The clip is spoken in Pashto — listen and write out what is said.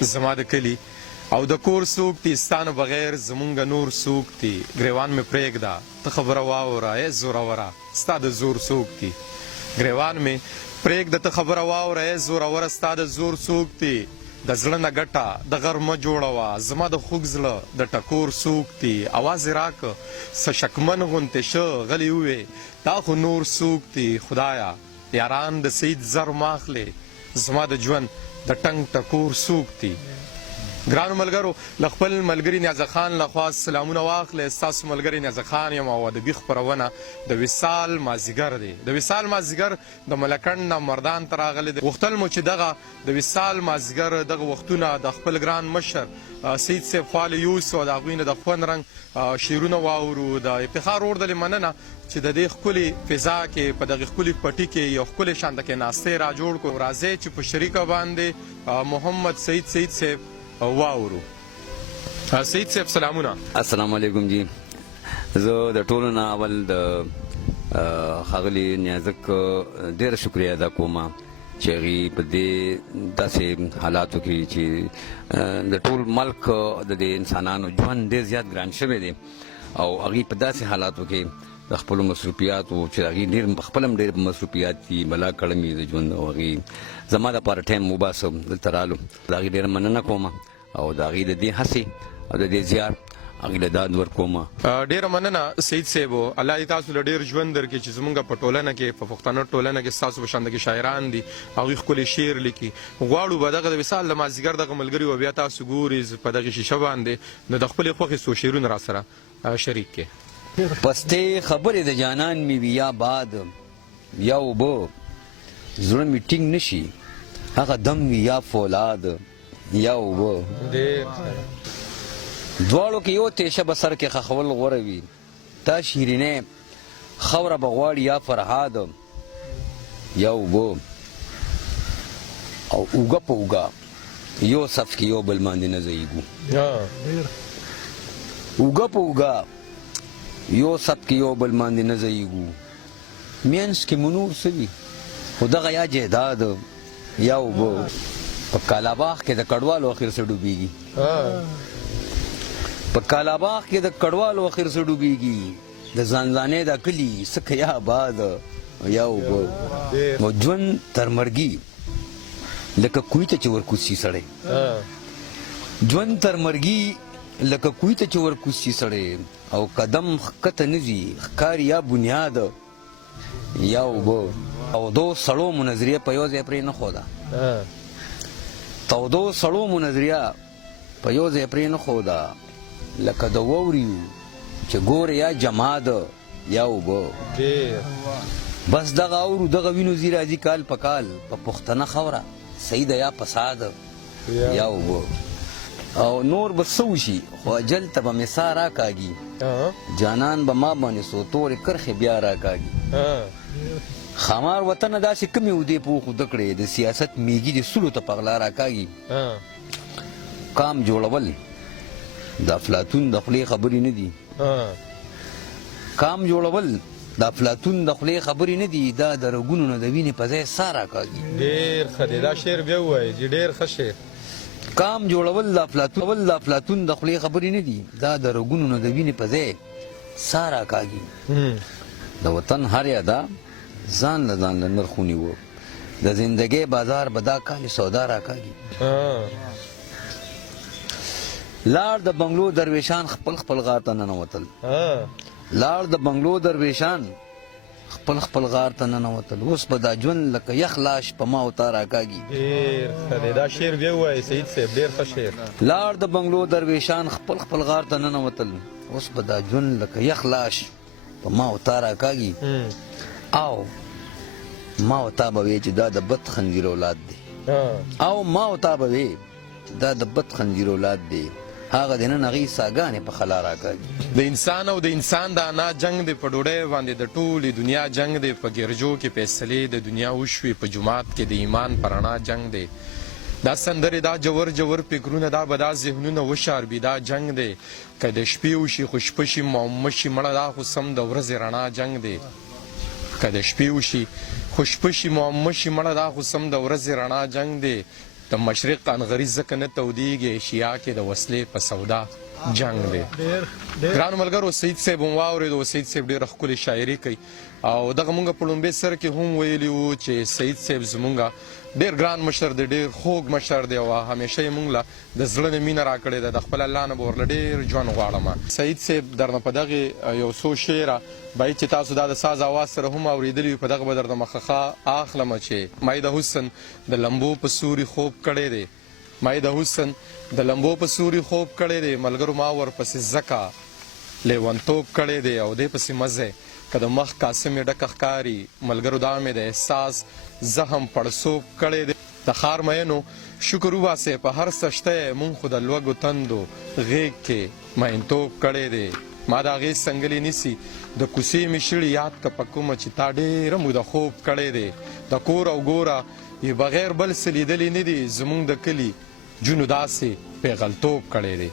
زما د کلي او د کور څوک دي ستانه بغیر زمونږ نور څوک دي ګریوان مې پرېږده ته خبره واوره ای زوروره ستا د زور څوک دي ګریوان مې پرېږده ته خبره واوره ای زوروره ستا د زور څوک دي د زړه نه ګټه د غر مه جوړوه زما د خوږ زړه د ټکور څوک دي اواز یې راکه څه شکمن غوندې شه غلې ووې دا خو نور څوک دي خدایه یاران د سید زر ماخلې زما د ژوند د ټنګ ټکور څوک دي ګرانو ملګرو له خپل ملګري نیازه خان لخوا سلامونه واخلئ ستاسو ملګری نیازه خان یم او ادبي خپرونه د وصال مازدیګر دی د وصال مازدیګر د ملکنډ نه مردان ته راغلی دی غوښتل مو چې دغه د وصال مازدیګر دغه وختونه د خپل ګران مشر سید صاحب خواله یوسو د هغوی نه د خوند رنګ شعرونه واورو د افتخار اوردلې مننه چې د دې ښکلي فضا کې په دغې ښکلي پټي کې یو ښکلی شانته کېناستۍ را جوړ کړو راځئ چې په شریکه باندې محمد سید صاحب واورو سید صاحب سلامونه السلام علیکم جی زه د ټولو نه اول د ښاغلي نیازک ډېره شکریه ادا کوم چې هغې په دې داسې حالاتو کې چې د ټول ملک د دې انسانانو ژوند ډېر زیات ګران شوی دی او هغې په داسې حالاتو کې د خپلو مصروفیاتو چې هغې ډېر خپل هم ډېر مصروفیات دي بلا کړم یې د ژوند او هغې زما دپاره ټایم وباسه دلته رالو د هغې ډېره مننه کوم او د هغې د دې هڅې او د دې زیار هغې له داد ورکوم ډېره مننه سید صاحب الله دې تاسو له ډېر ژوند درکړي چې زمونږ په ټولنه کې په پښتنو ټولنه کې ستاسو په شانته کې شاعران دي هغوی ښکلي شعر لیکي غواړو به دغه د وصال د مازدیګر دغه ملګري و بیا تاسو ګورئ په دغې شیشه باندې نو د خپلې خوښې څو شعرونه را سره شریک کړئ پستې خبرې د جانان مې وي یا باد یا اوبه زړه مې ټینګ نه شي هغه دم وي یا فولاد یا اوبه دواړو کې یو تیشه به سر کې خښول غوره وي تا شیرینې خوره به غواړي یا فرهاد یا اوبه او اوږه په اوږه یو صف کې یو بل باندې نه ځایږو اوږه په اوږه یو صف کې یو بل باندې نه ځایږو مینځ کې مو نور څه وي خو دغه یا جیداد یا اوبه په کالاباغ کې د کډوالو اخر څه ډوبېږي په کالاباغ کې د کډوالو اخر څه ډوبېږي د ځانځانې د کلي څه یا آباد یا اوبه نو ژوند تر مرګي لکه کوی ته چې ورکوسي سړی ژوند تر مرګي لکه کوی ته چې ورکوسي سړی او قدم ښکته نه ځي ښکاري یا بنیاد یا اوبه او دو سړو مو نظریه په یو ځای پرې نه ښوده تودو سړو مو نظریه په یو ځای پرې نه ښوده لکه د واوري چې ګوره یا جماد یا اوبه بس دغه اورو دغه وینو ځي راځي کال په کال په پښتنه خوره صحیح ده یا فساد یا اوبه او نور به څه وشي خو اجل ته به مې سا راکاږي جانان به ما باندې څو تورې کرښې بیا راکاږي خمار وطنه داسې کمې ودې په وخو زده کړې د سیاست میږي د سلو ته په غلا راکاږي کام جوړول د افلاطون د خولې خبرې نه دي کام جوړول د افلاطون د خولې خبرې نه دي دا د رګونو نه د وینې په ځای سا راکاږي ډېر ښه دی دا شعر بیا ووایي چې ډېر ښه شعر کام جوړول د افلاطون د خولې خبرې نه دي دا د رګونو نه د وینې په ځای سا راکاږي د وطن هر یاده ځان له ځان له نرخ ونیوه د زندګۍ بازار به دا کال سودا راکاږي لاړ د بنګلو درویشان خپل خپل غار ته ننوتل لاړ د بنګلو درویشان خپل خپل غار ته ننوتل اوس به دا ژوند لکه یخ لاش په ما وتا راکاږي ډېر ښه دی دا شعر بیا ووایي سید صاحب ډېر ښه شعر لاړ د بنګلو درویشان خپل خپل غار ته ننوتل اوس به دا ژوند لکه یخ لاش په ما وتا راکاږي او ما وتا به وی چې دا د بد خنزیر اولاد دی او ما وتا به وی دا د بد خنزیر اولاد دی هغه د نن هغې ساګانې په خلا راکاږي د انسان او د انسان د انا جنگ دی په ډوډۍ باندې د ټولې دنیا جنگ دی په ګرجو کې فیصلې د دنیا وشوې په جومات کې د ایمان پر رڼا جنگ دی دا سندرې دا جور جور فکرونه دا به دا ذهنونه وشاربي دا جنگ دی که د شپې وشي خو شپه شي معمه شي مړه دا خو سم د ورځې رڼا جنگ دی که د شپې وشي خو شپه شي معمه شي مړه دا خو سم د ورځې رڼا جنگ دی د مشرق انغري ځکه نه تودېږي ایشیا کې د وسلې په سودا جنگ دی. ګرانو ملګرو، سید صاحب هم واورېد او سید صاحب ډېره ښکلې شاعري کوي او دغه مونږ په لومبۍ سر کې هم ویلي وو چې سید صاحب زمونږ ډېر ګران مشر دی، ډېر خوږ مشر دی او همیشه یې مونږ له د زړه نه مینه راکړې ده. د خپل الله نه به ورله ډېر ژوند غواړم. سید صاحب درنه په دغې یو څو شعره باید چې تاسو دا د ساز اواز سره هم اورېدلي وي، په دغه به درته مخخه اخلم چې مای د حسن د لمبو په سوري خوب کړی دی، مای د حسن د لمبو په سوري خوب کړی دی، ملګرو ما ورپسې ځکه لیونتوب کړی دی او دی پسې مزه که د مخ کاسه مې ډکه ښکاري، ملګرو دا مې د احساس زخم پړسوب کړی دی. د ښار مینو شکر وباسئ په هر څه شته یې، مونږ خو د لوږو تندو غیږ کې مینتوب کړی دی. ما د هغې سنګلې نیسي د کوڅې مې شړي یاد که په کومه چې تا ډېره موده خوب کړی دی. د کور او ګوره یې بغیر بل څه لیدلي نه دي، زمونږ د کلي جونو داسې پیغلتوب کړی دی.